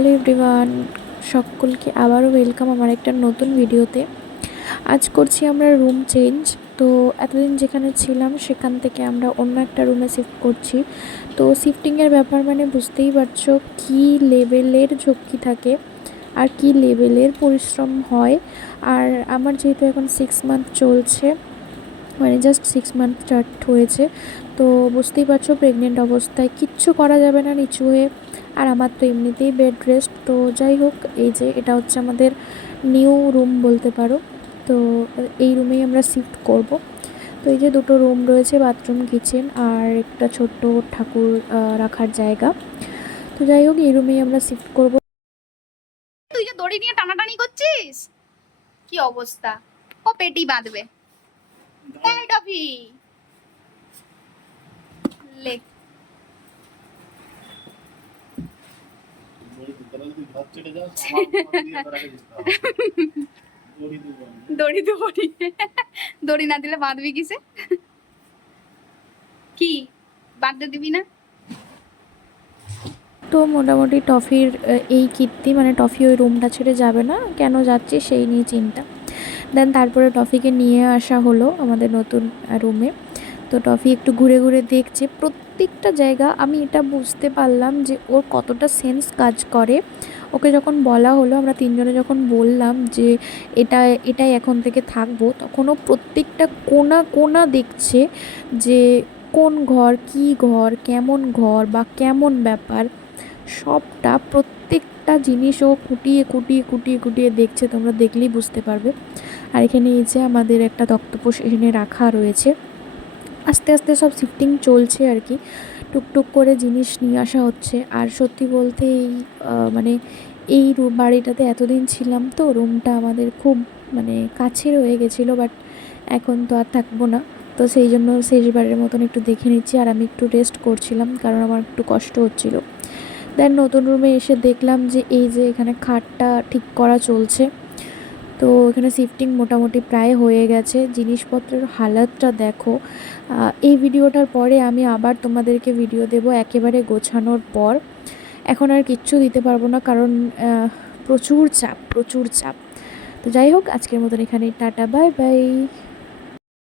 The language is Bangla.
হ্যালো এভরিওয়ান, সকলকে আবারও ওয়েলকাম আমার একটা নতুন ভিডিওতে। আজ করছি আমরা রুম চেঞ্জ। তো এতদিন যেখানে ছিলাম সেখান থেকে আমরা অন্য একটা রুমে শিফট করছি। তো শিফটিংয়ের ব্যাপার মানে বুঝতেই পারছো কী লেভেলের ঝক্কি থাকে আর কী লেভেলের পরিশ্রম হয়। আর আমার যেহেতু এখন 6 মান্থ চলছে, মানে জাস্ট 6 মান্থ স্টার্ট হয়েছে, তো বুঝতেই পারছো প্রেগনেন্ট অবস্থায় কিচ্ছু করা যাবে না নিচু হয়ে। আর আমার তো এমনিতেই বেড রেস্ট। তো যাই হোক, এই যে এটা হচ্ছে আমাদের নিউ রুম বলতে পারো। তো এই রুমেই আমরা শিফট করব। তো এই যে দুটো রুম রয়েছে, বাথরুম, কিচেন আর একটা ছোট্ট ঠাকুর রাখার জায়গা। তো যাই হোক, এই রুমেই আমরা শিফট করব। তুই যে দড়ি নিয়ে টানাটানি করছিস, কি অবস্থা! ও পেটি বাঁধবে। এই টফি লে, দড়ি তো বড়ি, দড়ি না দিলে বাঁধবি কিসে? কি বাঁধতে দিবি না? তো মোটামুটি টফির এই কীর্তি, মানে টফি ওই রুমটা ছেড়ে যাবে না, কেন যাচ্ছে সেই নিয়ে চিন্তা। দেন তারপরে টফিকে নিয়ে আসা হলো আমাদের নতুন রুমে। তো টফি একটু ঘুরে ঘুরে দেখছে প্রত্যেকটা জায়গা। আমি এটা বুঝতে পারলাম যে ওর কতটা সেন্স কাজ করে। ওকে যখন বলা হলো, আমরা তিনজনে যখন বললাম যে এটাই এখন থেকে থাকবো, তখন ও প্রত্যেকটা কোণা কোণা দেখছে যে কোন ঘর, কী ঘর, কেমন ঘর বা কেমন ব্যাপার, সবটা প্রত্যেকটা জিনিস ও কুটিয়ে কুটিয়ে কুটিয়ে কুটিয়ে দেখছে। তোমরা দেখলেই বুঝতে পারবে। আর এখানে এই যে আমাদের একটা তক্তপোষ এখানে রাখা রয়েছে। আস্তে আস্তে সব শিফটিং চলছে আর কি, টুকটুক করে জিনিস নিয়ে আসা হচ্ছে। আর সত্যি বলতে মানে এই বাড়িটাতে এতদিন ছিলাম, তো রুমটা আমাদের খুব মানে কাছে রয়ে গেছিলো, বাট এখন তো আর থাকবো না। তো সেই জন্য শেষবারের মতন একটু দেখে নিচ্ছি, আর আমি একটু রেস্ট করছিলাম কারণ আমার একটু কষ্ট হচ্ছিলো। দেন নতুন রুমে এসে দেখলাম যে এই যে এখানে খাটটা ঠিক করা চলছে। তো এখানে শিফটিং মোটামুটি প্রায় হয়ে গেছে। জিনিসপত্রের হালাতটা দেখো। এই ভিডিওটার পরে আমি আবার তোমাদেরকে ভিডিও দেব একেবারে গোছানোর পর। এখন আর কিচ্ছু দিতে পারবো না, কারণ প্রচুর চাপ, প্রচুর চাপ। তো যাই হোক, আজকের মতন এখানে টাটা, বাই বাই।